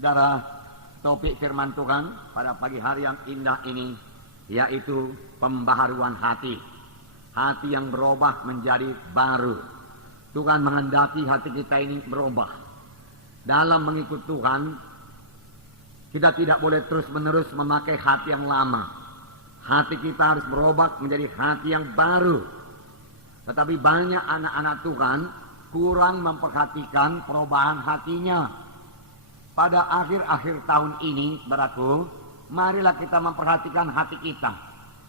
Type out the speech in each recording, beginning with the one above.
Saudara, topik firman Tuhan pada pagi hari yang indah ini yaitu pembaharuan hati. Hati yang berubah menjadi baru. Tuhan menghendaki hati kita ini berubah. Dalam mengikut Tuhan, kita tidak boleh terus-menerus memakai hati yang lama. Hati kita harus berubah menjadi hati yang baru. Tetapi banyak anak-anak Tuhan kurang memperhatikan perubahan hatinya. Pada akhir-akhir tahun ini, saudaraku, marilah kita memperhatikan hati kita.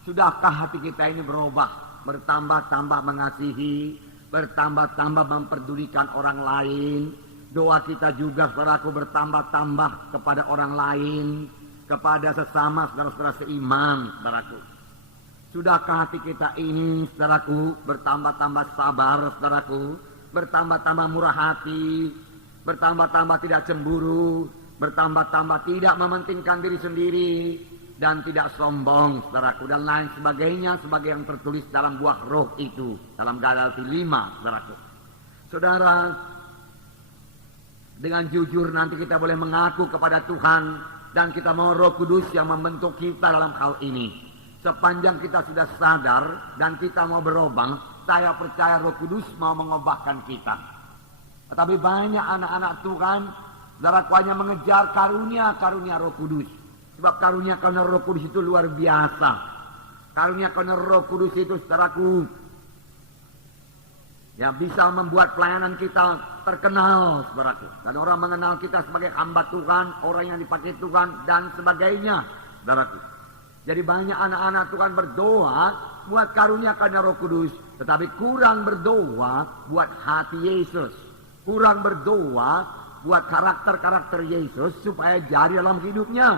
Sudahkah hati kita ini berubah? Bertambah-tambah mengasihi, bertambah-tambah memperdulikan orang lain. Doa kita juga, saudaraku, bertambah-tambah kepada orang lain, kepada sesama saudara-saudara seiman, saudaraku. Sudahkah hati kita ini, saudaraku, bertambah-tambah sabar, saudaraku, bertambah-tambah murah hati, bertambah-tambah tidak cemburu, bertambah-tambah tidak mementingkan diri sendiri, dan tidak sombong, saudaraku, dan lain sebagainya, sebagai yang tertulis dalam buah roh itu, dalam Galatia 5, saudaraku. Saudara, dengan jujur nanti kita boleh mengaku kepada Tuhan, dan kita mau Roh Kudus yang membentuk kita dalam hal ini. Sepanjang kita sudah sadar dan kita mau berubah, saya percaya Roh Kudus mau mengubahkan kita. Tetapi banyak anak-anak Tuhan, saudaraku, hanya mengejar karunia-karunia Roh Kudus. Sebab karunia-karunia Roh Kudus itu luar biasa. Karunia-karunia Roh Kudus itu, saudaraku, ya bisa membuat pelayanan kita terkenal, saudaraku. Dan orang mengenal kita sebagai hamba Tuhan, orang yang dipakai Tuhan, dan sebagainya, saudaraku. Jadi banyak anak-anak Tuhan berdoa buat karunia-karunia Roh Kudus, tetapi kurang berdoa buat hati Yesus. Kurang berdoa buat karakter-karakter Yesus supaya jadi dalam hidupnya.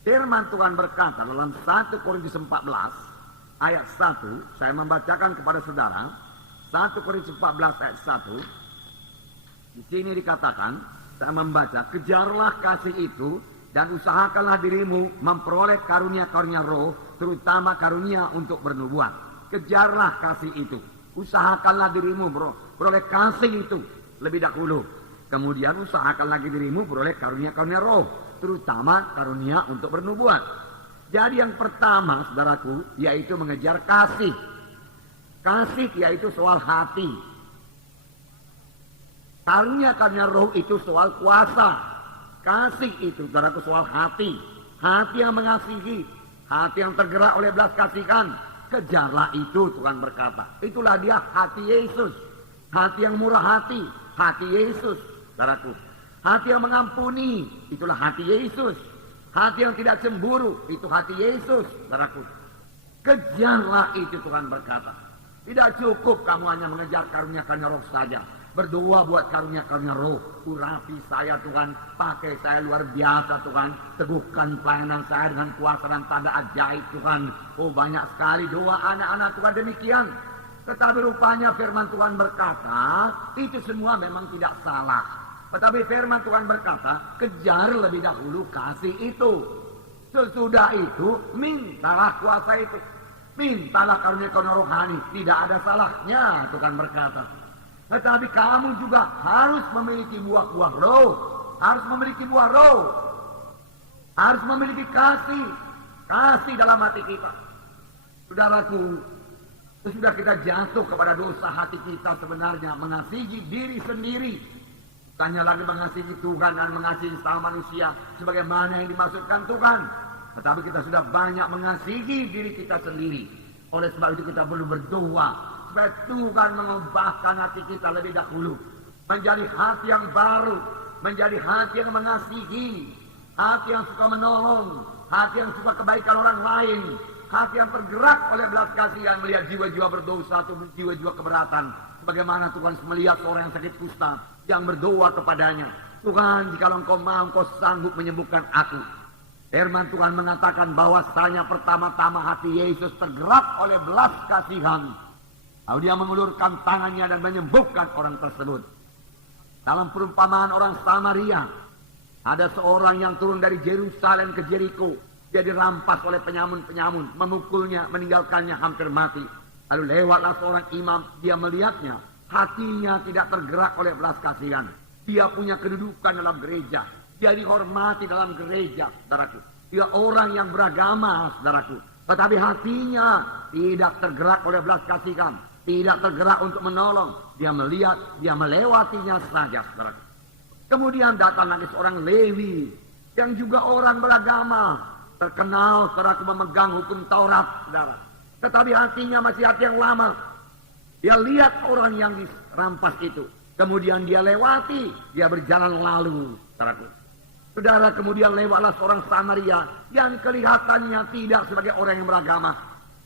Firman Tuhan berkata dalam 1 Korintus 14 ayat 1, saya membacakan kepada saudara, 1 Korintus 14 ayat 1, di sini dikatakan, saya membaca, kejarlah kasih itu dan usahakanlah dirimu memperoleh karunia-karunia roh, terutama karunia untuk bernubuat. Kejarlah kasih itu, usahakanlah dirimu beroleh kasih itu lebih dahulu. Kemudian usahakan lagi dirimu beroleh karunia-karunia roh, terutama karunia untuk bernubuat. Jadi yang pertama, saudaraku, yaitu mengejar kasih. Kasih yaitu soal hati. Karunia-karunia roh itu soal kuasa. Kasih itu, saudaraku, soal hati. Hati yang mengasihi, hati yang tergerak oleh belas kasihan. Kejarlah itu, Tuhan berkata. Itulah dia hati Yesus. Hati yang murah hati Yesus, saudaraku. Hati yang mengampuni, itulah hati Yesus. Hati yang tidak cemburu, itu hati Yesus, saudaraku. Kejarlah itu, Tuhan berkata. Tidak cukup kamu hanya mengejar karunia-karunia roh saja. Berdoa buat karunia-karunia roh. Urapi saya, Tuhan. Pakai saya luar biasa, Tuhan. Teguhkan pelayanan saya dengan kuasa dan tanda ajaib, Tuhan. Oh, banyak sekali doa anak-anak Tuhan demikian. Tetapi rupanya firman Tuhan berkata, itu semua memang tidak salah. Tetapi firman Tuhan berkata, kejar lebih dahulu kasih itu. Sesudah itu, mintalah kuasa itu. Mintalah karunia-karunia rohani. Tidak ada salahnya, Tuhan berkata. Tetapi kamu juga harus memiliki buah-buah roh. Harus memiliki buah roh. Harus memiliki kasih. Kasih dalam hati kita. Saudaraku, sesudah kita jatuh kepada dosa, hati kita sebenarnya mengasihi diri sendiri. Tanya lagi mengasihi Tuhan dan mengasihi sama manusia sebagaimana yang dimaksudkan Tuhan. Tetapi kita sudah banyak mengasihi diri kita sendiri. Oleh sebab itu kita perlu berdoa supaya Tuhan mengubahkan hati kita lebih dahulu. Menjadi hati yang baru. Menjadi hati yang mengasihi. Hati yang suka menolong. Hati yang suka kebaikan orang lain. Hati yang tergerak oleh belas kasihan melihat jiwa-jiwa berdosa atau jiwa-jiwa keberatan. Bagaimana Tuhan melihat seorang yang sakit kusta, yang berdoa kepadanya, Tuhan, jika engkau mau, engkau sanggup menyembuhkan aku. Firman Tuhan mengatakan bahwasanya pertama-tama hati Yesus tergerak oleh belas kasihan. Lalu dia mengulurkan tangannya dan menyembuhkan orang tersebut. Dalam perumpamaan orang Samaria, ada seorang yang turun dari Yerusalem ke Jericho. Dia dirampas oleh penyamun-penyamun, memukulnya, meninggalkannya hampir mati. Lalu lewatlah seorang imam, dia melihatnya, hatinya tidak tergerak oleh belas kasihan. Dia punya kedudukan dalam gereja. Dia dihormati dalam gereja, saudaraku. Dia orang yang beragama, saudaraku. Tetapi hatinya tidak tergerak oleh belas kasihan. Tidak tergerak untuk menolong. Dia melihat, dia melewatinya saja, saudaraku. Kemudian datang lagi seorang Lewi. Yang juga orang beragama. Terkenal, saudaraku, memegang hukum Taurat, saudara. Tetapi hatinya masih hati yang lama. Dia lihat orang yang dirampas itu. Kemudian dia lewati, dia berjalan lalu, saudaraku. Saudara, kemudian lewatlah seorang Samaria yang kelihatannya tidak sebagai orang yang beragama.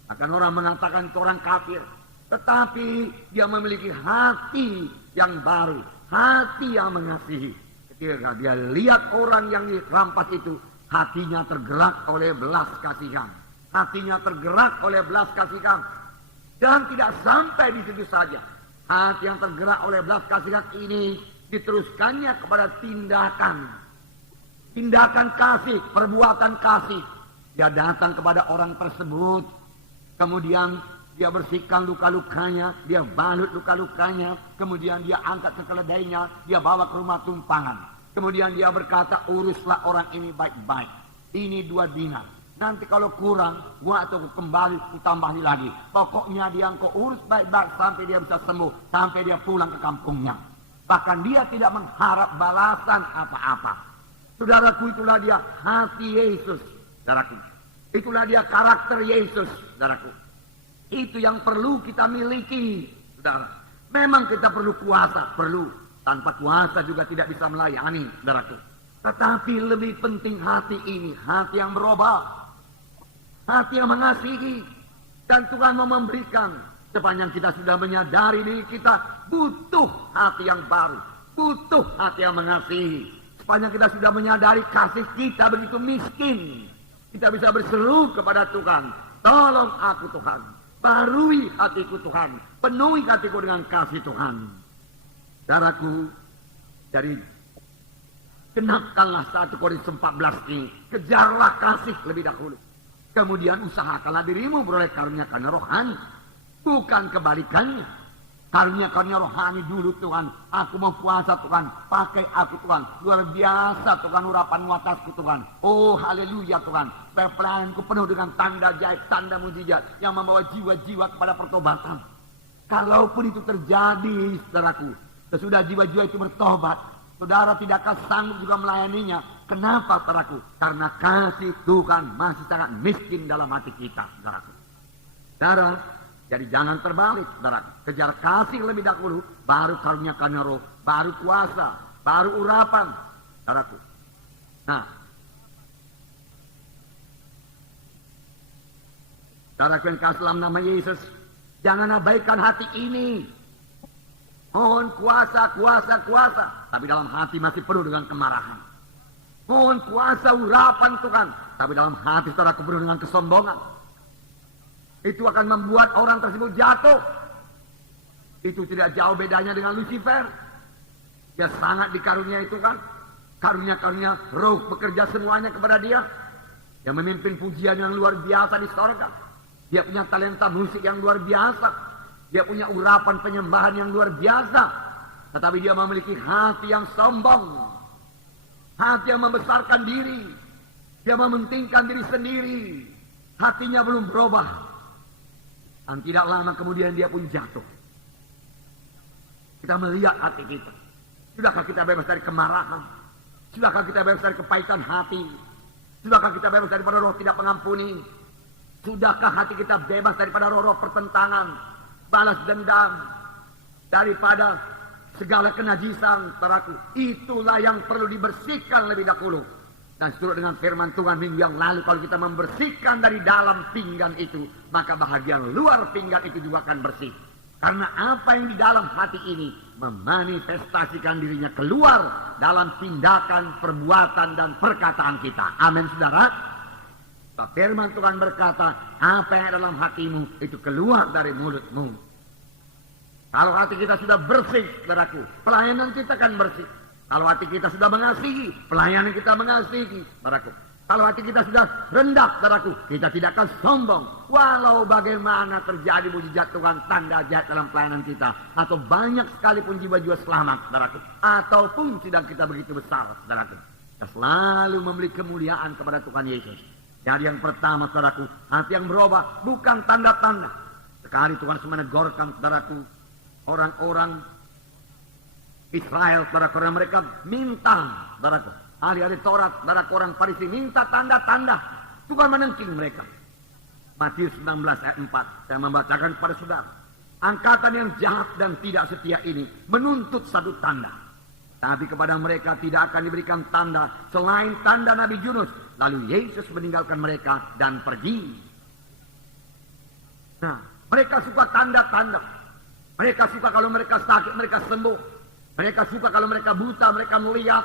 Akan orang mengatakan itu orang kafir. Tetapi dia memiliki hati yang baru, hati yang mengasihi. Ketika dia lihat orang yang dirampas itu, hatinya tergerak oleh belas kasihan. Hatinya tergerak oleh belas kasihan. Dan tidak sampai di situ saja. Hati yang tergerak oleh belas kasihan ini diteruskannya kepada tindakan. Tindakan kasih, perbuatan kasih. Dia datang kepada orang tersebut. Kemudian dia bersihkan luka-lukanya. Dia balut luka-lukanya. Kemudian dia angkat ke keledainya. Dia bawa ke rumah tumpangan. Kemudian dia berkata, uruslah orang ini baik-baik. Ini 2 dinar. Nanti kalau kurang, waktu aku kembali, ku tambahi lagi. Pokoknya dia engkau urus baik-baik sampai dia bisa sembuh. Sampai dia pulang ke kampungnya. Bahkan dia tidak mengharap balasan apa-apa. Saudaraku, itulah dia hati Yesus. Saudaraku, itulah dia karakter Yesus. Saudaraku, itu yang perlu kita miliki. Saudara, memang kita perlu kuasa, perlu. Tanpa kuasa juga tidak bisa melayani. Saudaraku, tetapi lebih penting hati ini, hati yang berubah. Hati yang mengasihi. Dan Tuhan mau memberikan. Sepanjang kita sudah menyadari diri kita butuh hati yang baru. Butuh hati yang mengasihi. Sepanjang kita sudah menyadari kasih kita begitu miskin. Kita bisa berseru kepada Tuhan. Tolong aku Tuhan. Barui hatiku Tuhan. Penuhi hatiku dengan kasih Tuhan. Saudaraku, dari genapkanlah 1 Korintus 14 ini. Kejarlah kasih lebih dahulu. Kemudian usahakanlah dirimu beroleh karunia-karunia rohani. Bukan kebalikannya. Karunia-karunia rohani dulu Tuhan. Aku mau puasa Tuhan. Pakai aku Tuhan. Luar biasa Tuhan urapanmu atasku Tuhan. Oh haleluya Tuhan. Supaya pelayanku penuh dengan tanda ajaib, tanda mujizat. Yang membawa jiwa-jiwa kepada pertobatan. Kalaupun itu terjadi saudaraku. Sesudah jiwa-jiwa itu bertobat. Saudara tidak akan sanggup juga melayaninya. Kenapa saudaraku? Karena kasih Tuhan masih sangat miskin dalam hati kita, saudaraku. Saudara, jadi jangan terbalik, saudaraku. Kejar kasih lebih dahulu, baru karunia-karunia roh, baru kuasa, baru urapan, saudaraku. Nah, saudaraku yang kasih dalam nama Yesus, jangan abaikan hati ini. Mohon kuasa, kuasa, kuasa. Tapi dalam hati masih penuh dengan kemarahan. Mohon kuasa urapan Tuhan. Tapi dalam hati saudaraku penuh dengan kesombongan. Itu akan membuat orang tersebut jatuh. Itu tidak jauh bedanya dengan Lucifer. Dia sangat dikaruniai Tuhan. Karunia-karunia roh bekerja semuanya kepada dia. Dia memimpin pujian yang luar biasa di sorga. Dia punya talenta musik yang luar biasa. Dia punya urapan penyembahan yang luar biasa. Tetapi dia memiliki hati yang sombong. Hati yang membesarkan diri. Dia mementingkan diri sendiri. Hatinya belum berubah. Dan tidak lama kemudian dia pun jatuh. Kita melihat hati kita. Sudahkah kita bebas dari kemarahan? Sudahkah kita bebas dari kepahitan hati? Sudahkah kita bebas daripada roh tidak mengampuni? Sudahkah hati kita bebas daripada roh-roh pertentangan? Balas dendam, daripada segala kenajisan, saudaraku. Itulah yang perlu dibersihkan lebih dahulu. Dan seturut dengan firman Tuhan minggu yang lalu, kalau kita membersihkan dari dalam pinggan itu, maka bahagian luar pinggan itu juga akan bersih. Karena apa yang di dalam hati ini memanifestasikan dirinya keluar dalam tindakan, perbuatan, dan perkataan kita. Amin, saudara. Firman Tuhan berkata, apa yang dalam hatimu itu keluar dari mulutmu. Kalau hati kita sudah bersih, saudaraku, pelayanan kita akan bersih. Kalau hati kita sudah mengasihi, pelayanan kita mengasihi, saudaraku. Kalau hati kita sudah rendah, saudaraku, kita tidak akan sombong. Walau bagaimana terjadi mujizat Tuhan, tanda jahat dalam pelayanan kita, atau banyak sekalipun jiwa-jiwa selamat, saudaraku, ataupun sidang kita begitu besar, saudaraku, kita selalu memberi kemuliaan kepada Tuhan Yesus. Jadi yang pertama, saudaraku, hati yang berubah bukan tanda-tanda. Sekali Tuhan menegurkan, saudaraku, orang-orang Israel, saudaraku, karena mereka minta, saudaraku, ahli-ahli Taurat, saudaraku, orang Farisi minta tanda-tanda. Tuhan menengking mereka. Matius 19 ayat 4, saya membacakan kepada saudara. Angkatan yang jahat dan tidak setia ini menuntut satu tanda. Tapi kepada mereka tidak akan diberikan tanda selain tanda Nabi Yunus. Lalu Yesus meninggalkan mereka dan pergi. Nah, mereka suka tanda-tanda. Mereka suka kalau mereka sakit, mereka sembuh. Mereka suka kalau mereka buta, mereka melihat.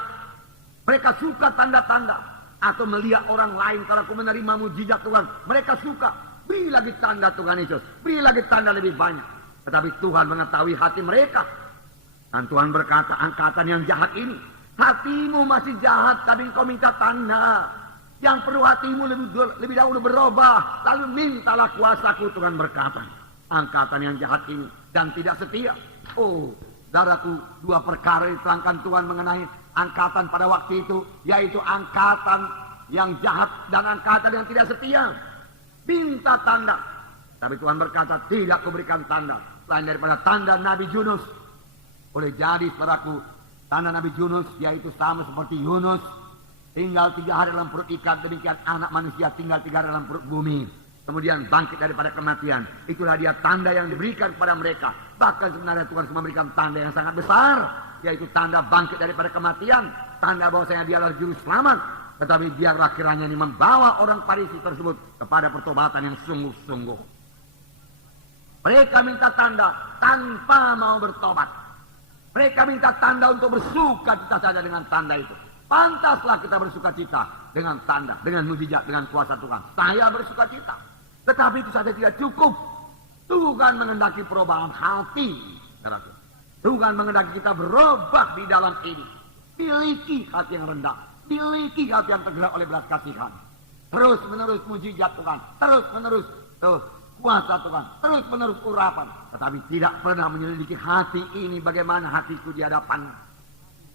Mereka suka tanda-tanda. Atau melihat orang lain kalau aku menerima mujizat Tuhan. Mereka suka. Beri lagi tanda Tuhan Yesus. Beri lagi tanda lebih banyak. Tetapi Tuhan mengetahui hati mereka. Dan Tuhan berkata, angkatan yang jahat ini, hatimu masih jahat, tapi engkau minta tanda. Yang perlu hatimu lebih dahulu berubah, lalu mintalah kuasaku. Tuhan berkata, angkatan yang jahat ini dan tidak setia. Oh, saudaraku, dua perkara diterangkan Tuhan mengenai angkatan pada waktu itu, yaitu angkatan yang jahat dan angkatan yang tidak setia. Minta tanda, tapi Tuhan berkata, tidak kuberikan tanda selain daripada tanda Nabi Yunus. Boleh jadi, saudaraku, tanda Nabi Yunus yaitu sama seperti Yunus, tinggal 3 hari dalam perut ikan, demikian anak manusia tinggal 3 hari dalam perut bumi, kemudian bangkit daripada kematian. Itulah dia tanda yang diberikan kepada mereka. Bahkan sebenarnya Tuhan memberikan tanda yang sangat besar, yaitu tanda bangkit daripada kematian, tanda bahwasanya dia adalah juru selamat. Tetapi biarlah kiranya ini membawa orang Farisi tersebut kepada pertobatan yang sungguh-sungguh. Mereka minta tanda tanpa mau bertobat. Mereka minta tanda untuk bersuka cita saja dengan tanda itu. Pantaslah kita bersuka cita dengan tanda, dengan mujizat, dengan kuasa Tuhan. Saya bersuka cita. Tetapi itu saja tidak cukup. Tuhan menghendaki perubahan hati. Tuhan menghendaki kita berubah di dalam ini. Miliki hati yang rendah. Miliki hati yang tergerak oleh belas kasihan. Terus menerus mujizat Tuhan. Terus menerus kuasa Tuhan. Terus menerus urapan. Tetapi tidak pernah menyelidiki hati ini. Bagaimana hatiku di hadapan.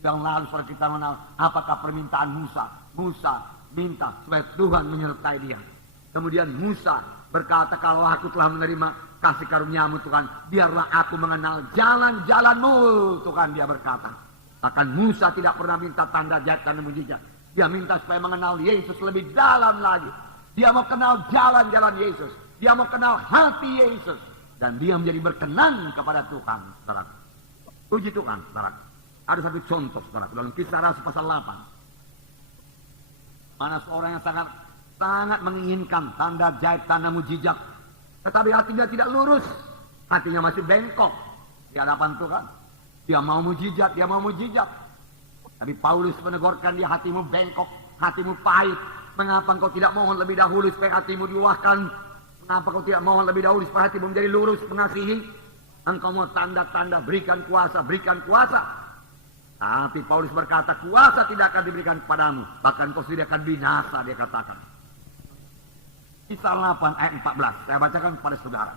Yang lalu saudara kita mengenal apakah permintaan Musa. Musa minta supaya Tuhan menyertai dia. Kemudian Musa berkata, kalau aku telah menerima kasih karuniamu Tuhan, biarlah aku mengenal jalan-jalanmu Tuhan, dia berkata. Bahkan Musa tidak pernah minta tanda jahat dan mujizat. Dia minta supaya mengenal Yesus lebih dalam lagi. Dia mau kenal jalan-jalan Yesus. Dia mau kenal hati Yesus. Dan dia menjadi berkenan kepada Tuhan. Saudara. Puji Tuhan. Saudara. Ada satu contoh, saudara, dalam Kisah Rasul pasal 8. Mana seorang yang sangat menginginkan tanda jahat, tanda mujizat. Tetapi hatinya tidak lurus. Hatinya masih bengkok di hadapan Tuhan. Dia mau mujizat, dia mau mujizat. Tapi Paulus menegurkan dia, hatimu bengkok, hatimu pahit. Mengapa engkau tidak mohon lebih dahulu supaya hatimu diluahkan? Mengapa kau tidak mohon lebih dahulu supaya hatimu menjadi lurus, mengasihi? Engkau mau tanda-tanda, berikan kuasa, berikan kuasa. Tapi Paulus berkata, kuasa tidak akan diberikan kepadamu. Bahkan kau sendiri akan binasa, dia katakan. Kisah 8 ayat 14, saya bacakan kepada saudara.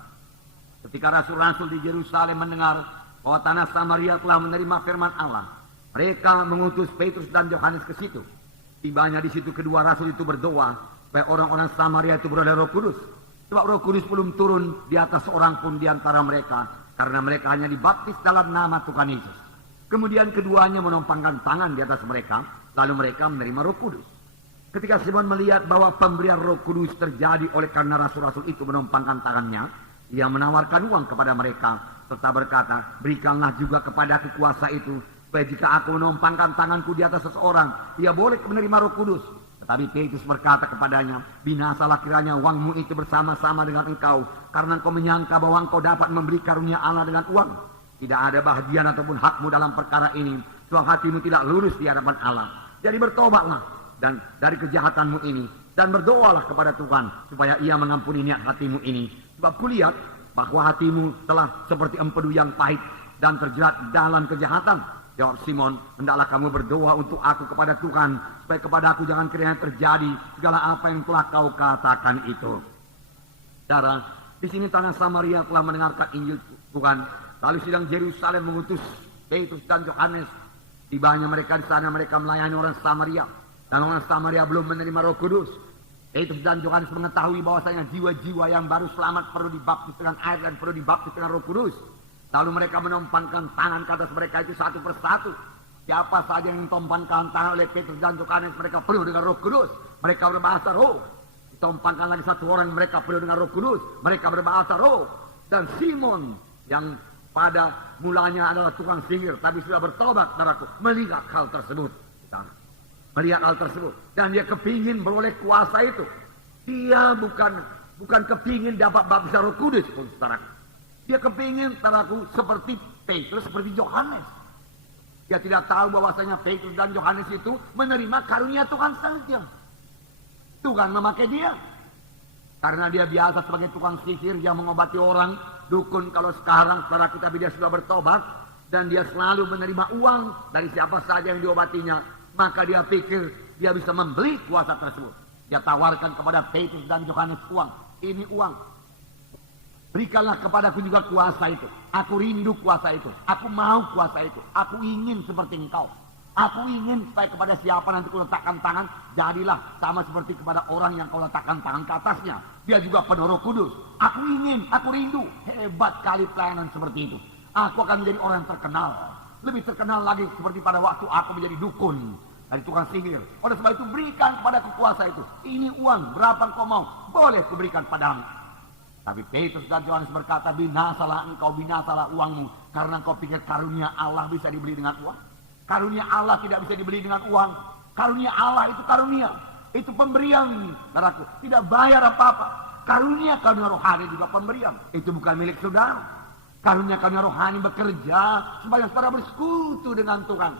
Ketika rasul-rasul di Yerusalem mendengar bahwa tanah Samaria telah menerima firman Allah, mereka mengutus Petrus dan Yohanes ke situ. Tibanya di situ kedua rasul itu berdoa supaya orang-orang Samaria itu beroleh Roh Kudus. Sebab Roh Kudus belum turun di atas seorang pun di antara mereka, karena mereka hanya dibaptis dalam nama Tuhan Yesus. Kemudian keduanya menumpangkan tangan di atas mereka, lalu mereka menerima Roh Kudus. Ketika Simon melihat bahwa pemberian Roh Kudus terjadi oleh karena rasul-rasul itu menumpangkan tangannya, ia menawarkan uang kepada mereka, serta berkata, berikanlah juga kepadaku kuasa itu, supaya jika aku menumpangkan tanganku di atas seseorang, ia boleh menerima Roh Kudus. Tetapi Petrus berkata kepadanya, binasalah kiranya uangmu itu bersama-sama dengan engkau, karena engkau menyangka bahwa engkau dapat memberi karunia Allah dengan uang. Tidak ada bahagian ataupun hakmu dalam perkara ini, sebab hatimu tidak lurus di hadapan Allah. Jadi bertobatlah dan dari kejahatanmu ini, dan berdoalah kepada Tuhan supaya ia mengampuni niat hatimu ini. Sebab kulihat bahwa hatimu telah seperti empedu yang pahit dan terjerat dalam kejahatan. Jawab Simon, hendaklah kamu berdoa untuk aku kepada Tuhan, supaya kepada aku jangan kiranya terjadi segala apa yang telah kau katakan itu. Saudara, di sini tanah Samaria telah mendengarkan Injil Tuhan. Lalu sidang Yerusalem mengutus Petrus dan Yohanes. Tibanya mereka di sana, mereka melayani orang Samaria. Dan orang Samaria belum menerima Roh Kudus. Petrus dan Yohanes mengetahui bahwasanya jiwa-jiwa yang baru selamat perlu dibaptis dengan air dan perlu dibaptis dengan Roh Kudus. Lalu mereka menumpangkan tangan ke atas mereka itu satu persatu. Siapa saja yang ditumpangkan tangan oleh Petrus dan Yohanes, mereka penuh dengan Roh Kudus. Mereka berbahasa roh. Ditumpangkan lagi satu orang, mereka penuh dengan Roh Kudus. Mereka berbahasa roh. Dan Simon yang pada mulanya adalah tukang sihir, tapi sudah bertobat, saudaraku, melihat hal tersebut. Melihat hal tersebut. Dan dia kepingin beroleh kuasa itu. Dia bukan kepingin dapat baptisan Roh Kudus pun, saudaraku. Dia kepingin, saudaraku, seperti Petrus, seperti Yohanes. Dia tidak tahu bahwasanya Petrus dan Yohanes itu menerima karunia Tuhan saja. Tuhan memakai dia. Karena dia biasa sebagai tukang sihir yang mengobati orang, dukun kalau sekarang, saudaraku, tapi dia sudah bertobat. Dan dia selalu menerima uang dari siapa saja yang diobatinya. Maka dia pikir dia bisa membeli kuasa tersebut. Dia tawarkan kepada Petrus dan Yohanes uang. Ini uang. Berikanlah kepadaku juga kuasa itu. Aku rindu kuasa itu. Aku mau kuasa itu. Aku ingin seperti engkau. Aku ingin supaya kepada siapa nanti kau letakkan tangan, jadilah sama seperti kepada orang yang kau letakkan tangan ke atasnya. Dia juga penuh Roh Kudus. Aku ingin, aku rindu. Hebat kali pelayanan seperti itu. Aku akan menjadi orang yang terkenal. Lebih terkenal lagi seperti pada waktu aku menjadi dukun dari tukang sihir. Oleh sebab itu berikan kepada kuasa itu. Ini uang, berapa kau mau? Boleh kuberikan padamu. Tapi Petrus dan Yohanes berkata, binasalah engkau, binasalah uangmu. Karena engkau pikir karunia Allah bisa dibeli dengan uang. Karunia Allah tidak bisa dibeli dengan uang. Karunia Allah itu karunia. Itu pemberian, saudaraku. Tidak bayar apa-apa. Karunia rohani juga pemberian. Itu bukan milik saudara. Karunia rohani bekerja supaya saudara bersekutu dengan Tuhan.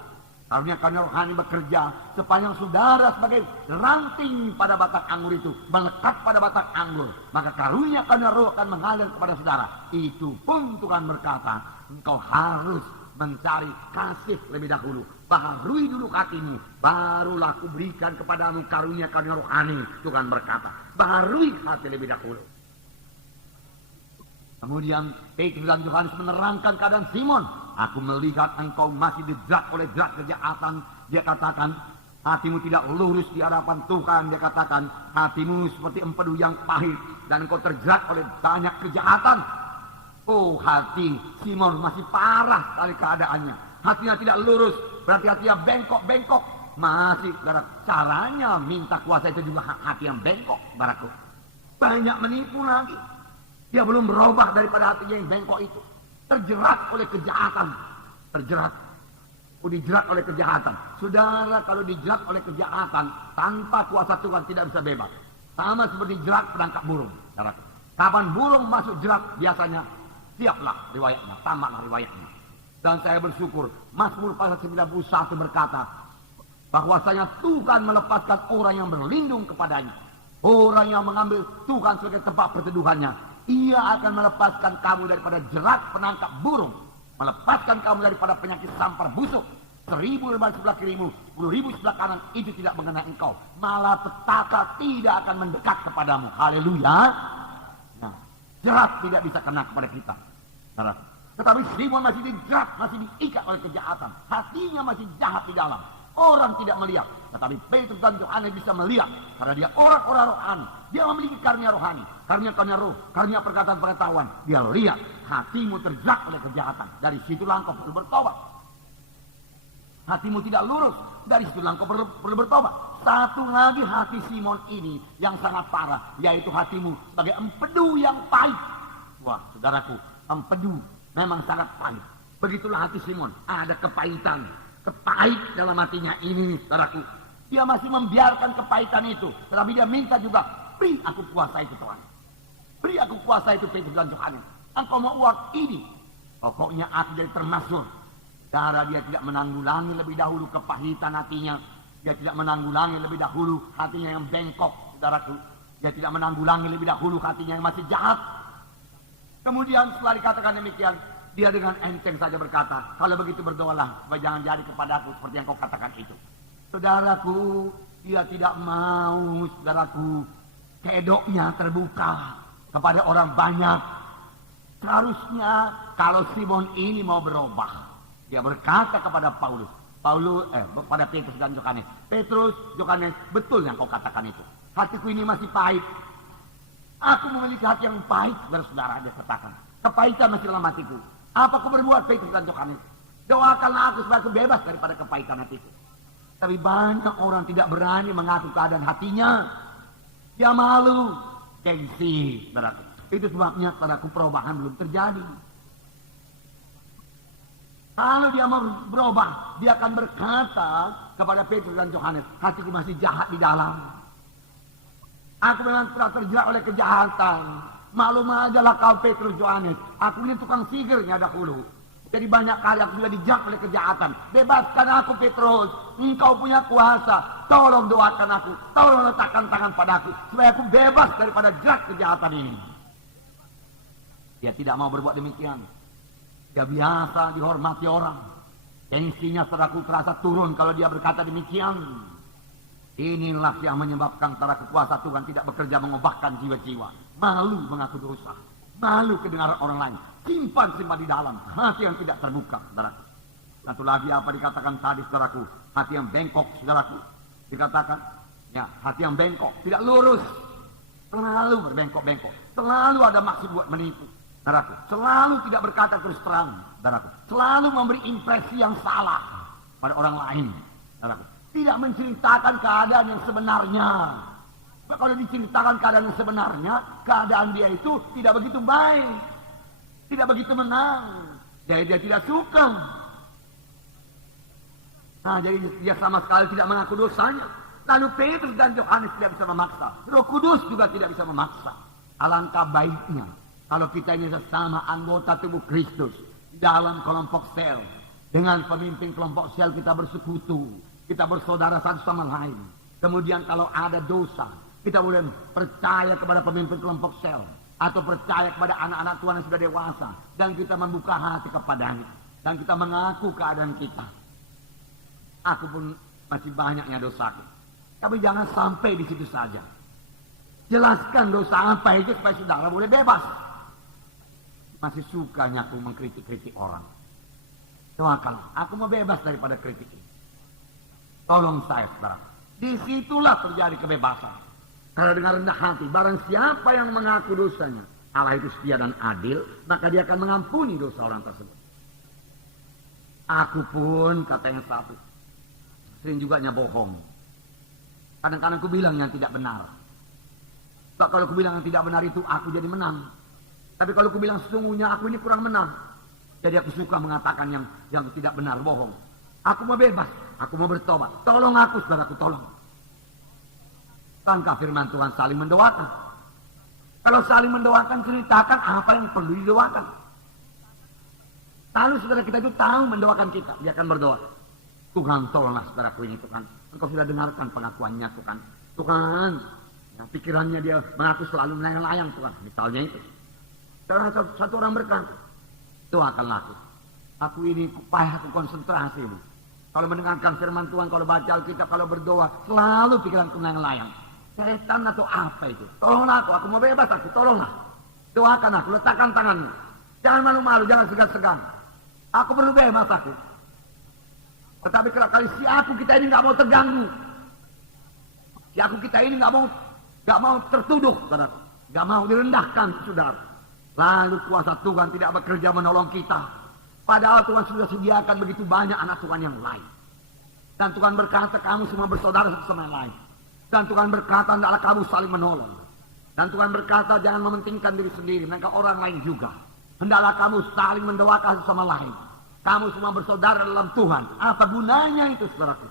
Karunia rohani bekerja sepanjang saudara sebagai ranting pada batang anggur itu melekat pada batang anggur, maka karunia roh akan mengalir kepada saudara. Itu pun Tuhan berkata, engkau harus mencari kasih lebih dahulu, baharui dulu hatimu, barulah aku berikan kepadamu karunia rohani. Tuhan berkata, baharui hati lebih dahulu. Kemudian Petrus dan Yohanes menerangkan keadaan Simon. Aku melihat engkau masih dijerat oleh jerat kejahatan. Dia katakan, hatimu tidak lurus di hadapan Tuhan. Dia katakan, hatimu seperti empedu yang pahit. Dan engkau terjerat oleh banyak kejahatan. Oh, hati Simon masih parah sekali keadaannya. Hatinya tidak lurus, berarti hatinya bengkok-bengkok. Masih, saudara, caranya minta kuasa itu juga hati yang bengkok, saudaraku. Banyak menipu lagi. Dia belum berubah daripada hatinya yang bengkok itu. Terjerat oleh kejahatan. Terjerat. Dijerat oleh kejahatan. Saudara, kalau dijerat oleh kejahatan, tanpa kuasa Tuhan tidak bisa bebas. Sama seperti jerat penangkap burung. Kapan burung masuk jerat, biasanya siaplah riwayatnya, tamatlah riwayatnya. Dan saya bersyukur, Mazmur pasal 91 berkata, bahwasanya Tuhan melepaskan orang yang berlindung kepadanya. Orang yang mengambil Tuhan sebagai tempat perteduhannya. Ia akan melepaskan kamu daripada jerat penangkap burung. Melepaskan kamu daripada penyakit sampar busuk. 1000 lebar sebelah kirimu, 10.000 sebelah kanan, itu tidak mengenai engkau. Malah petaka tidak akan mendekat kepadamu. Haleluya. Nah, jerat tidak bisa kena kepada kita. Tetapi Simon masih dijerat, masih diikat oleh kejahatan. Hatinya masih jahat di dalam. Orang tidak melihat, tetapi Petrus dan Yohanes bisa melihat karena dia orang-orang rohani. Dia memiliki karunia rohani, karunia roh, karunia perkataan pengetahuan. Dia lihat hatimu terjerat oleh kejahatan. Dari situlah engkau perlu bertobat. Hatimu tidak lurus, dari situlah engkau perlu bertobat. Satu lagi hati Simon ini yang sangat parah, yaitu hatimu sebagai empedu yang pahit. Wah, saudaraku, empedu memang sangat pahit. Begitulah hati Simon, ada kepahitan. Kepahit dalam hatinya ini, saudaraku. Dia masih membiarkan kepahitan itu. Tetapi dia minta juga, beri aku kuasa itu, Tuhan. Beri aku kuasa itu, Petrus dan Yohanes. Engkau mau uang ini. Pokoknya aku jadi termasuk. Cara dia tidak menanggulangi lebih dahulu kepahitan hatinya. Dia tidak menanggulangi lebih dahulu hatinya yang bengkok, saudaraku. Dia tidak menanggulangi lebih dahulu hatinya yang masih jahat. Kemudian setelah dikatakan demikian, Dia dengan enteng saja berkata, kalau begitu berdoalah, supaya jangan jadi kepadaku seperti yang kau katakan itu. Saudaraku, dia tidak mau, saudaraku, kedoknya terbuka kepada orang banyak. Seharusnya kalau Simon ini mau berubah, dia berkata kepada kepada Petrus dan Yohanes, Petrus, Yohanes, betul yang kau katakan itu. Hatiku ini masih pahit. Aku memiliki hati yang pahit, saudara-saudara, dia katakan. Kepahitan masih dalam hatiku. Apa aku berbuat, Petrus dan Yohanes? Doakanlah aku supaya aku bebas daripada kepahitan hatiku. Tapi banyak orang tidak berani mengaku keadaan hatinya. Dia malu, gengsi, saudaraku. Itu sebabnya, saudaraku, perubahan belum terjadi. Kalau dia mau berubah, dia akan berkata kepada Petrus dan Yohanes, hatiku masih jahat di dalam. Aku memang telah terjerat oleh kejahatan. Maklum ajalah kau, Petrus, Yohanes. Aku ini tukang sihirnya dahulu. Jadi banyak kali aku sudah dijerat oleh kejahatan. Bebaskan aku, Petrus. Engkau punya kuasa. Tolong doakan aku. Tolong letakkan tangan padaku. Supaya aku bebas daripada jerat kejahatan ini. Dia tidak mau berbuat demikian. Dia biasa dihormati orang. Gengsinya saudaraku terasa turun kalau dia berkata demikian. Inilah yang menyebabkan saudaraku kuasa Tuhan tidak bekerja mengubahkan jiwa-jiwa. Malu mengaku dosa. Malu kedengaran orang lain. Simpan di dalam. Hati yang tidak terbuka, saudaraku. Satu lagi apa dikatakan tadi, saudaraku. Hati yang bengkok, saudaraku. Dikatakan, ya, hati yang bengkok. Tidak lurus. Selalu berbengkok-bengkok. Selalu ada maksud buat menipu. Saudaraku, selalu tidak berkata terus terang, saudaraku. Selalu memberi impresi yang salah pada orang lain, saudaraku. Tidak menceritakan keadaan yang sebenarnya. Kalau diceritakan keadaan yang sebenarnya, keadaan dia itu tidak begitu baik, tidak begitu menang. Jadi dia tidak suka. Nah, jadi dia sama sekali tidak mengaku dosanya. Lalu Petrus dan Yohanes tidak bisa memaksa. Roh Kudus juga tidak bisa memaksa. Alangkah baiknya kalau kita ini sesama anggota tubuh Kristus dalam kelompok sel, dengan pemimpin kelompok sel kita bersekutu, kita bersaudara satu sama lain. Kemudian kalau ada dosa, kita boleh percaya kepada pemimpin kelompok sel atau percaya kepada anak-anak Tuhan yang sudah dewasa, dan kita membuka hati kepadanya dan kita mengaku keadaan kita. Aku pun masih banyaknya dosaku, tapi jangan sampai di situ saja. Jelaskan dosa apa itu supaya saudara boleh bebas. Masih sukanya aku mengkritik-kritik orang. Doakanlah, aku mau bebas daripada kritik ini. Tolong saya, saudara. Disitulah terjadi kebebasan. Karena dengan rendah hati, barang siapa yang mengaku dosanya, Allah itu setia dan adil, maka dia akan mengampuni dosa orang tersebut. Aku pun, kata yang satu, sering juga bohong. Kadang-kadang aku bilang yang tidak benar. Sebab kalau aku bilang yang tidak benar itu, aku jadi menang. Tapi kalau aku bilang sesungguhnya aku ini kurang menang. Jadi aku suka mengatakan yang tidak benar, bohong. Aku mau bebas, aku mau bertobat. Tolong aku, saudaraku, tolong. Bukankah firman Tuhan saling mendoakan? Kalau saling mendoakan, ceritakan apa yang perlu didoakan. Lalu saudara kita itu tahu mendoakan kita, dia akan berdoa. Tuhan, tolonglah saudaraku ini, Tuhan. Engkau sudah dengarkan pengakuannya, Tuhan. Tuhan, ya, pikirannya dia mengaku selalu melayang-layang, Tuhan. Misalnya itu. Satu orang berkata, doakanlah aku. Aku ini payah aku konsentrasi. Kalau mendengarkan firman Tuhan, kalau baca Alkitab, kalau berdoa, selalu pikiranku melayang-layang. Setan atau apa itu? Tolonglah aku mau bebas aku, tolonglah. Doakan aku, letakkan tanganmu. Jangan malu-malu, jangan segan-segan. Aku perlu bebas aku. Tetapi kali si aku kita ini nggak mau terganggu. Si aku kita ini nggak mau tertuduh, saudara. Nggak mau direndahkan, saudara. Lalu kuasa Tuhan tidak bekerja menolong kita. Padahal Tuhan sudah sediakan begitu banyak anak Tuhan yang lain. Dan Tuhan berkata kamu semua bersaudara satu sama lain. Dan Tuhan berkata hendaklah kamu saling menolong. Dan Tuhan berkata jangan mementingkan diri sendiri, melainkan orang lain juga. Hendaklah kamu saling mendoakan satu sama lain. Kamu semua bersaudara dalam Tuhan. Apa gunanya itu, saudaraku?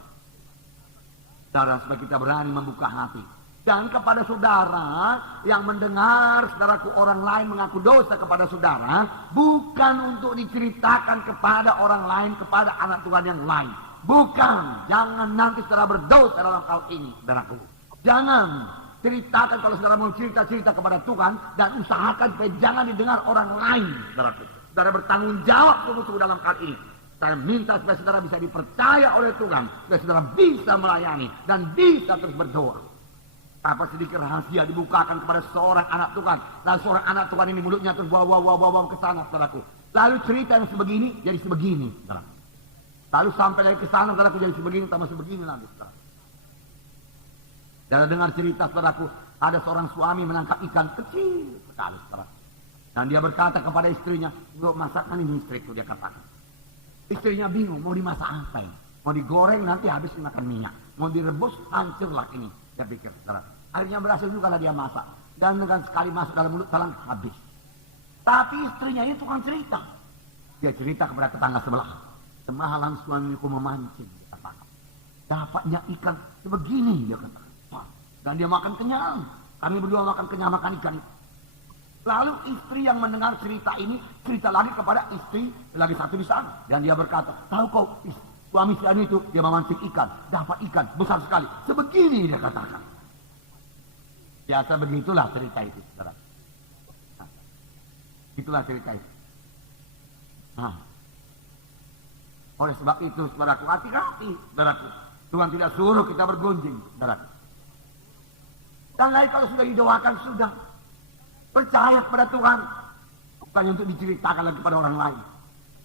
Saudara, supaya kita berani membuka hati. Dan kepada saudara yang mendengar saudaraku orang lain mengaku dosa kepada saudara, bukan untuk diceritakan kepada orang lain, kepada anak Tuhan yang lain. Bukan, jangan nanti saudara berdosa dalam hal ini, saudaraku. Jangan ceritakan kalau saudara mau cerita-cerita kepada Tuhan, dan usahakan supaya jangan didengar orang lain, saudaraku. Saudara bertanggung jawab sungguh-sungguh dalam hal ini. Saya minta supaya saudara bisa dipercaya oleh Tuhan, supaya saudara bisa melayani dan bisa terus berdoa. Apa sedikit rahasia dibukakan kepada seorang anak Tuhan. Lalu seorang anak Tuhan ini mulutnya terus bawa ke sana, saudaraku. Lalu cerita yang sebegini jadi sebegini, saudaraku. Lalu sampai lagi ke sana, saudaraku, jadi sebegini tambah sebegini lagi, saudaraku. Dan dengar cerita, saudaraku, ada seorang suami menangkap ikan kecil sekali, saudaraku. Dan dia berkata kepada istrinya, "Yuk masakan ini istriku," dia katakan. Istrinya bingung, mau dimasak apa ini? Mau digoreng nanti habis dimakan minyak. Mau direbus, hancurlah ini. Dia pikir, saudara. Akhirnya berhasil juga lah dia masak. Dan dengan sekali masuk dalam mulut talang, habis. Tapi istrinya ini tukang cerita. Dia cerita kepada tetangga sebelah. Semalam suamiku memancing, dia katakan. Dapatnya ikan sebegini, dia katakan. Wah. Dan dia makan kenyang. Kami berdua makan kenyang, makan ikan itu. Lalu istri yang mendengar cerita ini cerita lagi kepada istri lagi satu di sana. Dan dia berkata, "Tahu kau suami si itu dia memancing ikan, dapat ikan besar sekali. Sebegini," dia katakan. Biasa begitulah cerita itu, saudara. Nah, itulah cerita itu. Nah, oleh sebab itu, saudaraku, hati-hati, saudaraku. Tuhan tidak suruh kita bergunjing, saudaraku. Dan lain kalau sudah didoakan, sudah. Percaya kepada Tuhan. Bukan untuk diceritakan lagi kepada orang lain.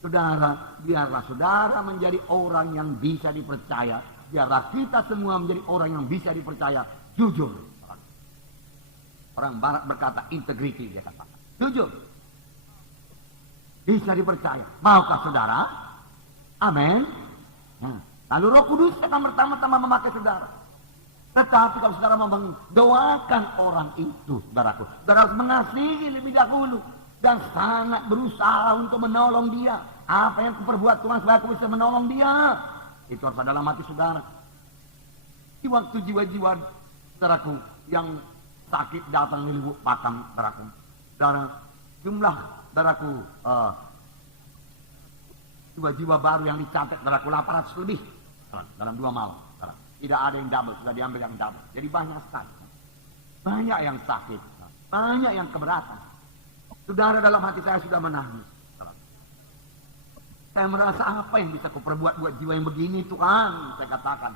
Saudara, biarlah saudara menjadi orang yang bisa dipercaya. Biarlah kita semua menjadi orang yang bisa dipercaya. Jujur. Orang barat berkata integriti, dia katakan. Jujur. Bisa dipercaya. Maukah saudara? Amin. Nah, lalu Roh Kudus akan pertama-tama memakai saudara. Tetapi kalau saudara mau doakan orang itu, saudaraku, saudara harus mengasihi lebih dahulu dan sangat berusaha untuk menolong dia. Apa yang kuperbuat Tuhan supaya aku bisa menolong dia, itu harus ada dalam hati saudara. Di waktu jiwa-jiwa saudaraku yang sakit datang di lubuk pakam, saudaraku, dan jumlah saudaraku jiwa-jiwa baru yang dicatat, saudaraku, 800 lebih dalam 2 malam. Tidak ada yang double, sudah diambil yang double. Jadi banyak sekali. Banyak yang sakit. Banyak yang keberatan. Saudara, dalam hati saya sudah menangis. Saya merasa apa yang bisa kuperbuat buat jiwa yang begini, Tuhan? Saya katakan.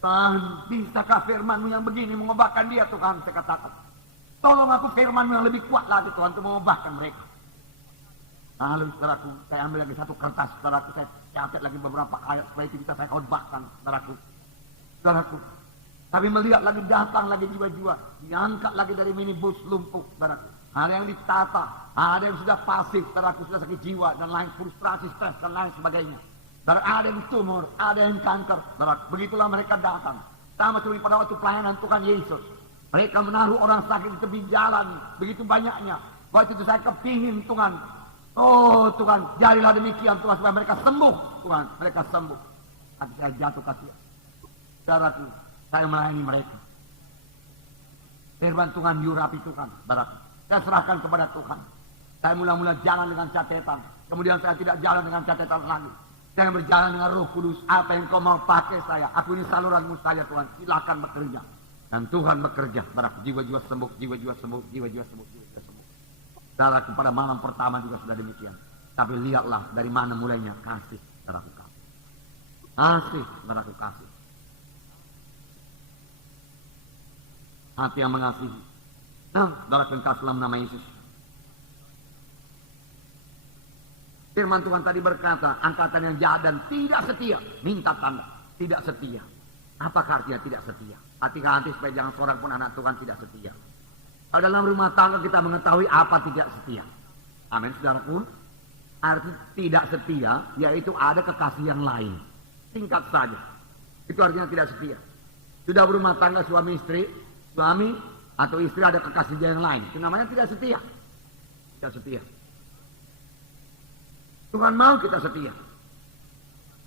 Tuhan, bisakah firman-Mu yang begini mengubahkan dia, Tuhan? Saya katakan. Tolong aku firman-Mu yang lebih kuat lagi, Tuhan, untuk mengubahkan mereka. Lalu, saudaraku, saya ambil lagi satu kertas, saudaraku, saya catat lagi beberapa ayat supaya itu bisa saya khotbahkan, saudaraku. Saudaraku, tapi melihat lagi datang lagi jiwa-jiwa, diangkat lagi dari minibus lumpuh, saudaraku. Ada yang ditata, ada yang sudah pasif, saudaraku, sudah sakit jiwa dan lain, frustrasi, stres dan lain sebagainya. Saudara, ada yang tumor, ada yang kanker, saudaraku. Begitulah mereka datang. Sama seperti pada waktu pelayanan Tuhan Yesus. Mereka menaruh orang sakit di tepi jalan, begitu banyaknya. Waktu itu saya kepingin, Tuhan, oh Tuhan, jadilah demikian Tuhan supaya mereka sembuh, Tuhan, mereka sembuh. Tapi saya jatuh kasihan. Saudaraku, saya melayani mereka. Firman Tuhan diurapi Tuhan, saudaraku. Saya serahkan kepada Tuhan. Saya mula-mula jalan dengan catatan. Kemudian saya tidak jalan dengan catatan lagi. Saya berjalan dengan Roh Kudus. Apa yang kau mau pakai saya? Aku ini saluranmu saja, Tuhan. Silakan bekerja. Dan Tuhan bekerja, saudaraku. Jiwa-jiwa sembuh, jiwa-jiwa sembuh, jiwa-jiwa sembuh, jiwa-jiwa sembuh. Saudaraku, pada malam pertama juga sudah demikian. Tapi lihatlah dari mana mulainya kasih, saudaraku, kasih. Kasih, saudaraku, kasih. Hati yang mengasihi. Nah, saudaraku yang kasih dalam nama Yesus. Firman Tuhan tadi berkata, angkatan yang jahat dan tidak setia. Minta tanda, tidak setia. Apakah artinya tidak setia? Hati-hati supaya jangan seorang pun anak Tuhan tidak setia. Kalau dalam rumah tangga kita mengetahui apa tidak setia. Amin, saudaraku. Arti tidak setia, yaitu ada kekasih yang lain. Singkat saja. Itu artinya tidak setia. Sudah berumah tangga suami istri, suami atau istri ada kekasih yang lain. Itu namanya tidak setia. Tidak setia. Tuhan mau kita setia.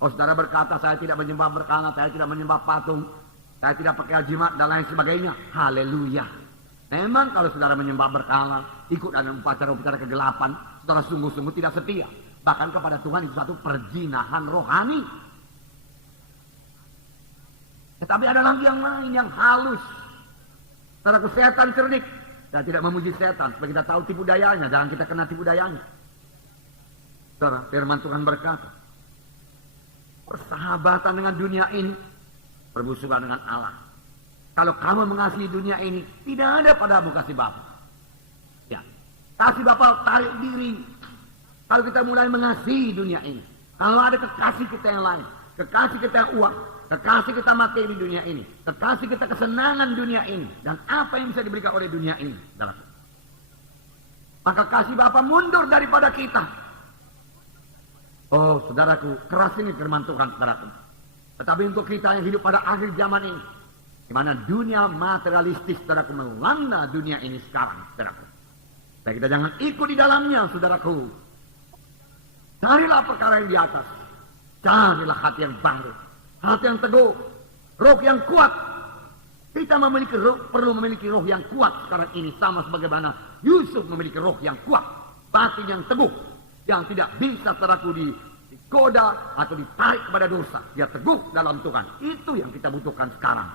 Oh, saudara berkata, saya tidak menyembah berhala, saya tidak menyembah patung, saya tidak pakai jimat dan lain sebagainya. Haleluya. Memang kalau saudara menyembah berhala, ikut dalam upacara-upacara kegelapan, saudara sungguh-sungguh tidak setia. Bahkan kepada Tuhan itu satu perjinahan rohani. Tetapi ada lagi yang lain, yang halus. Saudaraku, setan cerdik. Saya tidak memuji setan, supaya kita tahu tipu dayanya, jangan kita kena tipu dayanya. Saudara, firman Tuhan berkata, persahabatan dengan dunia ini, permusuhan dengan Allah. Kalau kamu mengasihi dunia ini, tidak ada padamu kasih Bapa. Ya, kasih Bapa tarik diri. Kalau kita mulai mengasihi dunia ini, kalau ada kekasih kita yang lain, kekasih kita yang uang, kekasih kita mati di dunia ini, kekasih kita kesenangan dunia ini, dan apa yang bisa diberikan oleh dunia ini, maka kasih Bapa mundur daripada kita. Oh, saudaraku, keras ini firman Tuhan, saudaraku. Tetapi untuk kita yang hidup pada akhir zaman ini, di mana dunia materialistis, saudaraku, melanda dunia ini sekarang, saudaraku. Dan kita jangan ikut di dalamnya, saudaraku. Carilah perkara yang di atas. Carilah hati yang baru, hati yang teguh, roh yang kuat. Kita perlu memiliki roh yang kuat sekarang ini, sama sebagaimana Yusuf memiliki roh yang kuat, batin yang teguh, yang tidak bisa saudaraku digoda atau ditarik kepada dosa. Dia teguh dalam Tuhan. Itu yang kita butuhkan sekarang.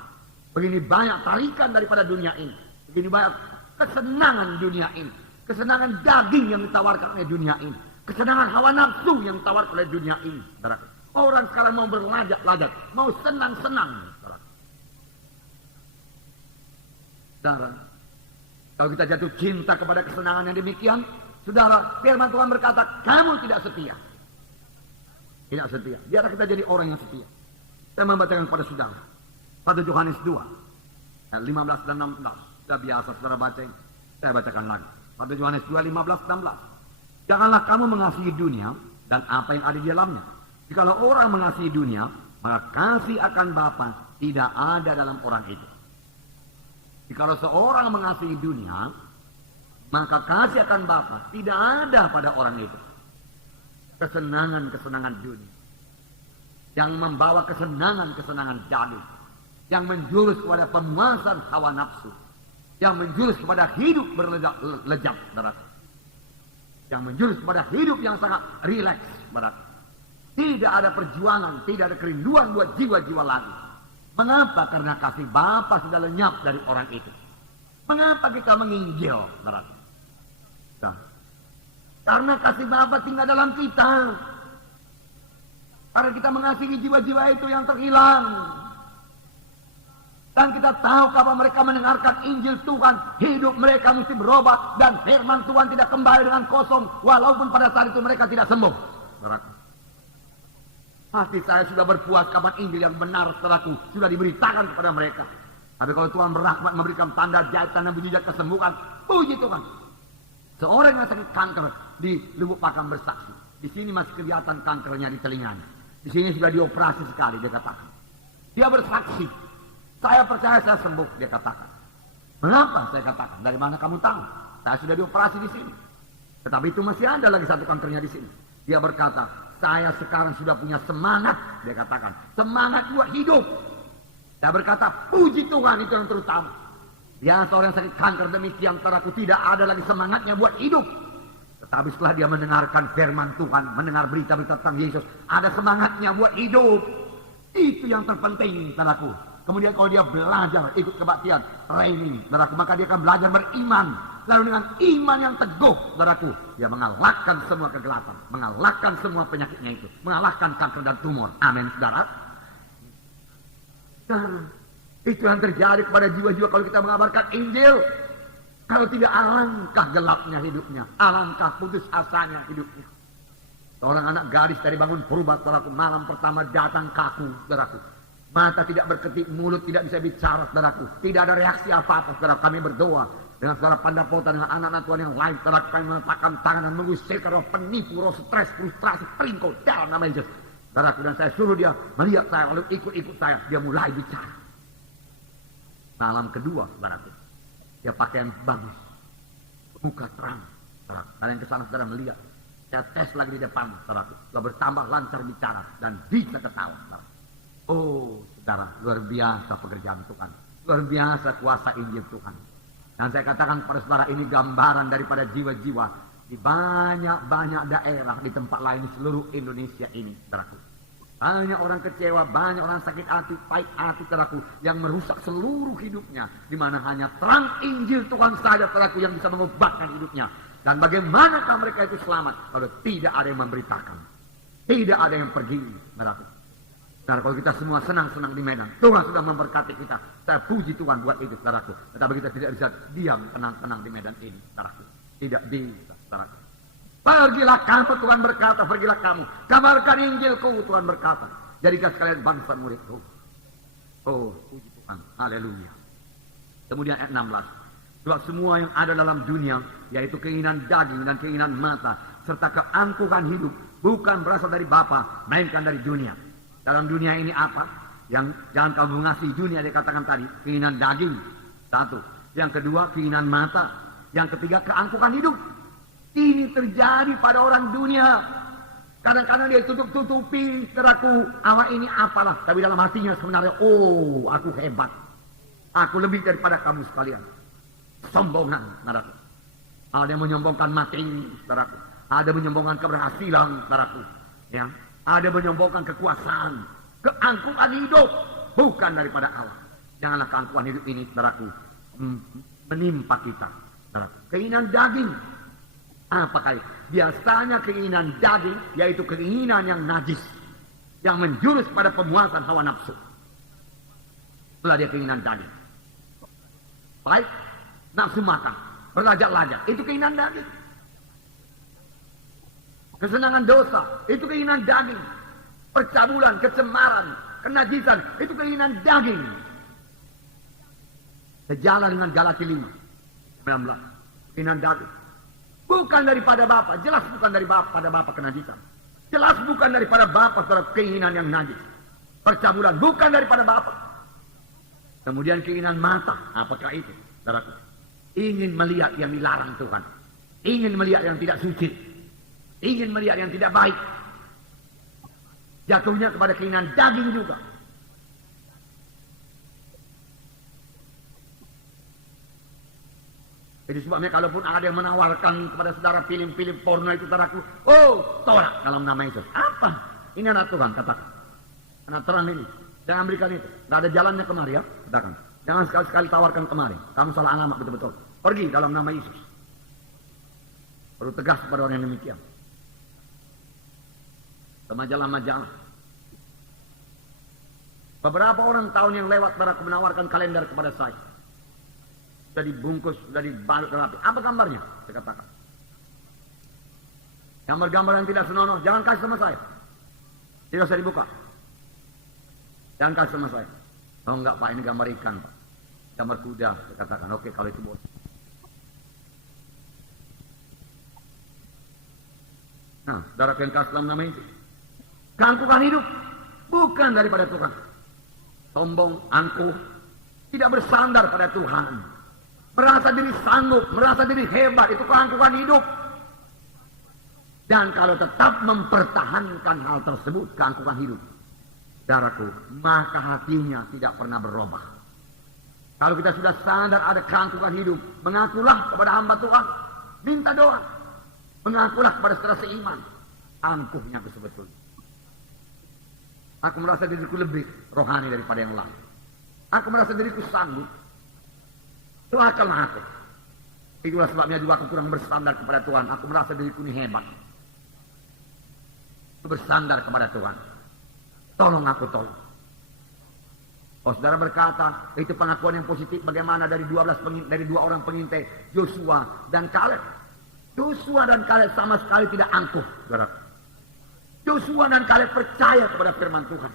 Begini banyak tarikan daripada dunia ini. Begini banyak kesenangan dunia ini. Kesenangan daging yang ditawarkan oleh dunia ini. Kesenangan hawa nafsu yang ditawarkan oleh dunia ini. Orang sekarang mau berlajak-lajak. Mau senang-senang. Saudara, kalau kita jatuh cinta kepada kesenangan yang demikian, saudara, firman Tuhan berkata, kamu tidak setia. Tidak setia. Biarlah kita jadi orang yang setia. Saya membacakan kepada saudara. 1 Yohanes 2, ayat 15 dan 16. Sudah biasa saudara baca ini. Saya bacakan lagi. 1 Yohanes 2, 15 dan 16. Janganlah kamu mengasihi dunia dan apa yang ada di dalamnya. Jikalau orang mengasihi dunia, maka kasih akan Bapa tidak ada dalam orang itu. Jikalau seorang mengasihi dunia, maka kasih akan Bapa tidak ada pada orang itu. Kesenangan-kesenangan dunia yang membawa kesenangan-kesenangan daging, yang menjurus kepada pemuasan hawa nafsu, yang menjurus kepada hidup berlejak, yang menjurus kepada hidup yang sangat rileks. Tidak ada perjuangan, tidak ada kerinduan buat jiwa-jiwa lagi. Mengapa? Karena kasih Bapa sudah lenyap dari orang itu. Mengapa kita menginjil? Karena kasih Bapa tinggal dalam kita. Karena kita mengasihi jiwa-jiwa itu yang terhilang. Dan kita tahu kalau mereka mendengarkan Injil Tuhan, hidup mereka mesti berubah. Dan firman Tuhan tidak kembali dengan kosong, walaupun pada saat itu mereka tidak sembuh. Hati saya sudah berpuas kapan Injil yang benar, saudaraku, sudah diberitakan kepada mereka. Tapi kalau Tuhan berrahmat memberikan tanda jahit, tanda mujizat kesembuhan, puji Tuhan. Seorang yang sakit kanker di Lubuk Pakam bersaksi. Di sini masih kelihatan kankernya di telinganya. Di sini sudah dioperasi sekali, dia katakan. Dia bersaksi. Saya percaya saya sembuh, dia katakan. Mengapa? Saya katakan. Dari mana kamu tahu? Saya sudah dioperasi di sini. Tetapi itu masih ada lagi satu kankernya di sini. Dia berkata, saya sekarang sudah punya semangat, dia katakan. Semangat buat hidup. Saya berkata, puji Tuhan, itu yang terutama. Biasa orang sakit kanker demikian, saudaraku, tidak ada lagi semangatnya buat hidup. Tetapi setelah dia mendengarkan firman Tuhan, mendengar berita-berita tentang Yesus, ada semangatnya buat hidup. Itu yang terpenting, saudaraku. Kemudian kalau dia belajar ikut kebaktian, training, saudaraku, maka dia akan belajar beriman. Lalu dengan iman yang teguh, saudaraku, dia mengalahkan semua kegelapan, mengalahkan semua penyakitnya itu, mengalahkan kanker dan tumor. Amin, saudara. Dan itu yang terjadi kepada jiwa-jiwa kalau kita mengabarkan Injil. Kalau tidak, alangkah gelapnya hidupnya, alangkah putus asanya hidupnya. Seorang anak gadis dari bangun purba, saudaraku, malam pertama datang kaku, saudaraku. Mata tidak berkedip, mulut tidak bisa bicara, saudaraku. Tidak ada reaksi apa-apa, saudaraku. Kami berdoa dengan saudara Pandapota, dengan anak-anak Tuhan yang lain, saudaraku, kami meletakkan tangan dan mengusirkan roh penipu, roh stres, frustrasi, peringkau dalam nama Yesus. Saudaraku, dan saya suruh dia melihat saya, lalu ikut-ikut saya, dia mulai bicara. Malam kedua, saudaraku, dia pakaian bagus, muka terang, saudaraku. Kalian kesana saudara melihat, saya tes lagi di depan, saudaraku, sudah bertambah lancar bicara dan bisa ketawa, saudaraku. Oh, saudara, luar biasa pekerjaan Tuhan, luar biasa kuasa Injil Tuhan. Dan saya katakan kepada saudara, ini gambaran daripada jiwa-jiwa di banyak-banyak daerah di tempat lain di seluruh Indonesia ini, saudaraku. Banyak orang kecewa, banyak orang sakit hati, pahit hati, saudaraku, yang merusak seluruh hidupnya, di mana hanya terang Injil Tuhan saja, saudaraku, yang bisa mengubahkan hidupnya. Dan bagaimanakah mereka itu selamat kalau tidak ada yang memberitakan? Tidak ada yang pergi neraka. Nah, kalau kita semua senang-senang di Medan, Tuhan sudah memberkati kita. Saya puji Tuhan buat itu, saudaraku. Tetapi kita tidak bisa diam tenang-tenang di Medan ini, saudaraku. Tidak bisa, saudaraku. Pergilah kamu, Tuhan berkata, pergilah kamu. Kabarkan Injilku, Tuhan berkata. Jadikan sekalian bangsa muridku. Oh, puji Tuhan. Haleluya. Kemudian ayat 16. Sebab semua yang ada dalam dunia, yaitu keinginan daging dan keinginan mata, serta keangkuhan hidup, bukan berasal dari Bapa, melainkan dari dunia. Dalam dunia ini apa? Yang jangan kamu mengasihi dunia, dia katakan tadi. Keinginan daging. Satu. Yang kedua, keinginan mata. Yang ketiga, keangkuhan hidup. Ini terjadi pada orang dunia. Kadang-kadang dia tutup-tutupi, saudaraku, awak ini apalah. Tapi dalam hatinya sebenarnya, oh, aku hebat. Aku lebih daripada kamu sekalian. Sombongan, saudaraku. Ada yang menyombongkan mati, saudaraku. Ada menyombongkan keberhasilan, saudaraku. Ya. Ada menyombongkan kekuasaan. Keangkuhan hidup. Bukan daripada Allah. Janganlah keangkuhan hidup ini, saudaraku, menimpa kita. Saudaraku. Keinginan daging. Apakah itu? Biasanya keinginan daging, yaitu keinginan yang najis. Yang menjurus pada pemuasan hawa nafsu. Itulah dia keinginan daging. Baik, nafsu makan, berlajak-lajak, itu keinginan daging. Kesenangan dosa, itu keinginan daging. Percabulan, kecemaran, kenajisan, itu keinginan daging. Sejalan dengan Galati 5, 19, keinginan daging. Bukan daripada Bapa, jelas bukan daripada Bapa kenajisan. Jelas bukan daripada Bapa terhadap keinginan yang najis. Percabulan, bukan daripada Bapa. Kemudian keinginan mata, apakah itu? Saudaraku, ingin melihat yang dilarang Tuhan. Ingin melihat yang tidak suci. Ingin melihat yang tidak baik. Jatuhnya kepada keinginan daging juga. Jadi sebabnya kalaupun ada yang menawarkan kepada saudara film-film porno itu, saudaraku, oh, tolak dalam nama Yesus. Apa? Ini anak Tuhan, katakan. Anak terang ini. Jangan berikan itu. Tidak ada jalannya kemari, ya. Katakan. Jangan sekali-sekali tawarkan kemari. Kamu salah alamat betul-betul. Pergi dalam nama Yesus. Perlu tegas kepada orang yang demikian. Majalah-majalah. Beberapa orang tahun yang lewat, saudaraku, menawarkan kalender kepada saya. Sudah dibungkus, sudah dibalut dan rapi. Apa gambarnya? Saya katakan. Gambar-gambar yang tidak senonoh, jangan kasih sama saya. Tidak usah dibuka. Jangan kasih sama saya. Oh enggak Pak, ini gambar ikan Pak. Gambar kuda. Saya katakan, oke kalau itu boleh. Nah, saudara yang kasih dalam nama itu. Keangkuhan hidup. Bukan daripada Tuhan. Sombong, angkuh. Tidak bersandar pada Tuhan. Merasa diri sanggup, merasa diri hebat, itu keangkuhan hidup. Dan kalau tetap mempertahankan hal tersebut, keangkuhan hidup, saudaraku, maka hatinya tidak pernah berubah. Kalau kita sudah sadar ada keangkuhan hidup, mengakulah kepada hamba Tuhan, minta doa, mengakulah kepada saudara seiman, angkuhnya aku sebetulnya. Aku merasa diriku lebih rohani daripada yang lain. Aku merasa diriku sanggup. Doakanlah aku. Itulah sebabnya juga aku kurang bersandar kepada Tuhan. Aku merasa diriku ini hebat. Aku bersandar kepada Tuhan. Tolong aku, tolong. Oh, saudara berkata, itu pengakuan yang positif bagaimana dari dua orang pengintai, Joshua dan Kaleb. Joshua dan Kaleb sama sekali tidak angkuh, saudara. Joshua dan Kaleb percaya kepada firman Tuhan.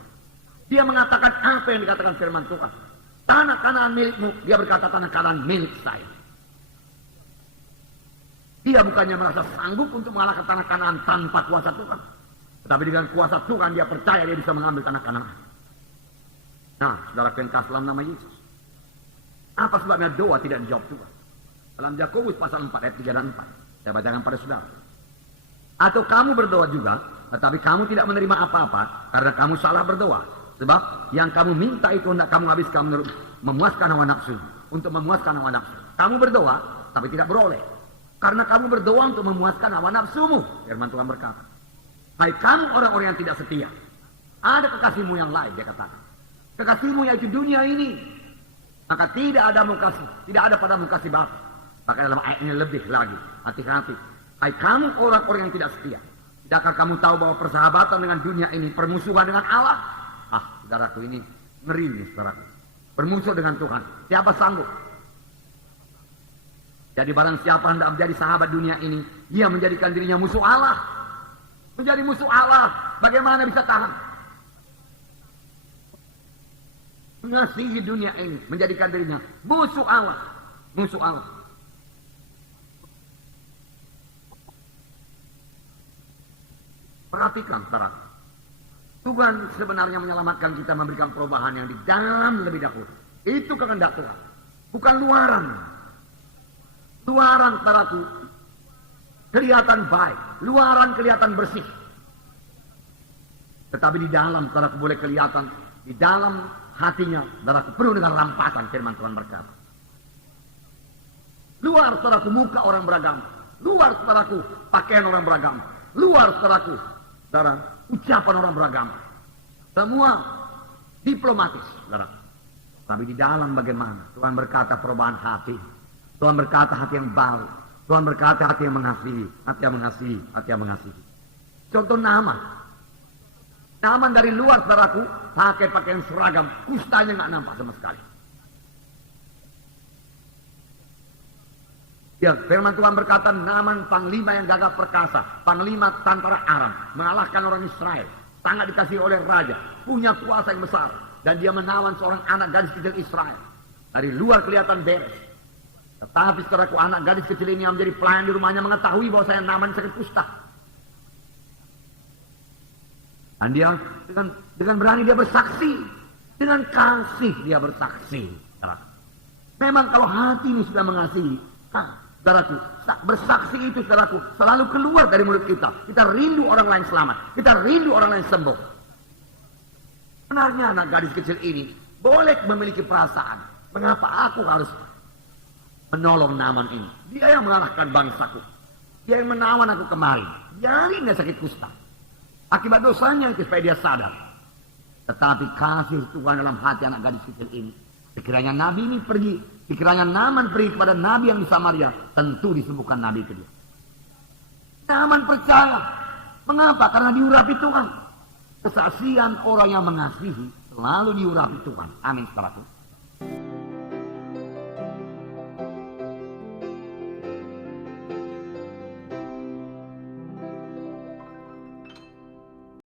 Dia mengatakan apa yang dikatakan firman Tuhan. Tanah Kanaan milikmu, dia berkata tanah Kanaan milik saya. Dia bukannya merasa sanggup untuk mengalahkan tanah Kanaan tanpa kuasa Tuhan. Tetapi dengan kuasa Tuhan dia percaya dia bisa mengambil tanah Kanaan. Nah, saudara kengkas dalam nama Yesus. Apa sebabnya doa tidak dijawab Tuhan? Dalam Yakobus pasal 4 ayat 3 dan 4. Saya bacakan pada saudara. Atau kamu berdoa juga, tetapi kamu tidak menerima apa-apa karena kamu salah berdoa. Sebab yang kamu minta itu hendak kamu habiskan menurut memuaskan hawa nafsu. Untuk memuaskan hawa nafsu. Kamu berdoa, tapi tidak beroleh. Karena kamu berdoa untuk memuaskan hawa nafsumu. Firman Tuhan berkata. Hai kamu orang-orang yang tidak setia. Ada kekasihmu yang lain, dia katakan. Kekasihmu yaitu dunia ini. Maka tidak ada kasih. Tidak ada padamu kasih Bapa. Maka dalam ayat ini lebih lagi, hati-hati. Hai kamu orang-orang yang tidak setia. Tidakkah kamu tahu bahwa persahabatan dengan dunia ini permusuhan dengan Allah? Saudaraku, ini ngeri nih saudaraku. Bermusuh dengan Tuhan. Siapa sanggup? Jadi barang siapa hendak menjadi sahabat dunia ini, dia menjadikan dirinya musuh Allah. Menjadi musuh Allah. Bagaimana bisa tahan? Mengasihi dunia ini, menjadikan dirinya musuh Allah. Musuh Allah. Perhatikan, saudara. Tuhan sebenarnya menyelamatkan kita, memberikan perubahan yang di dalam lebih dahulu. Itu kehendak Tuhan. Bukan luaran. Luaran, saudaraku, kelihatan baik. Luaran kelihatan bersih. Tetapi di dalam, saudaraku, boleh kelihatan. Di dalam hatinya, saudaraku, penuh dengan rampasan, firman Tuhan berkata. Luar, saudaraku, muka orang beragama. Luar, saudaraku, pakaian orang beragama. Luar, saudaraku, saudara, ucapan orang beragama. Semua diplomatis, saudara. Tapi di dalam bagaimana? Tuhan berkata perubahan hati. Tuhan berkata hati yang baru. Tuhan berkata hati yang mengasihi. Hati yang mengasihi. Hati yang mengasihi. Contoh Naaman. Naaman dari luar, saudaraku, pakai pakaian seragam. Kustanya nggak nampak sama sekali. Ya, firman Tuhan berkata, Naaman panglima yang gagah perkasa, panglima tentara Aram, mengalahkan orang Israel, sangat dikasihi oleh raja, punya kuasa yang besar, dan dia menawan seorang anak gadis kecil Israel. Dari luar kelihatan beres, tetapi saudaraku, anak gadis kecil ini yang menjadi pelayan di rumahnya mengetahui bahwa saya Naaman sakit kusta. Dan dia dengan berani dia bersaksi, dengan kasih dia bersaksi. Memang kalau hati ini sudah mengasihi, saudaraku, bersaksi itu, saudaraku, selalu keluar dari mulut kita. Kita rindu orang lain selamat. Kita rindu orang lain sembuh. Benarnya anak gadis kecil ini boleh memiliki perasaan. Mengapa aku harus menolong Naaman ini? Dia yang mengalahkan bangsaku. Dia yang menawan aku kemari. Biarin dia sakit kusta. Akibat dosanya itu supaya dia sadar. Tetapi kasih Tuhan dalam hati anak gadis kecil ini. Sekiranya Nabi ini pergi, sekiranya Naaman pergi kepada Nabi yang di Samaria, tentu disembuhkan Nabi itu dia. Naaman percaya. Mengapa? Karena diurapi Tuhan. Kesaksian orang yang mengasihi selalu diurapi Tuhan. Amin, saudaraku.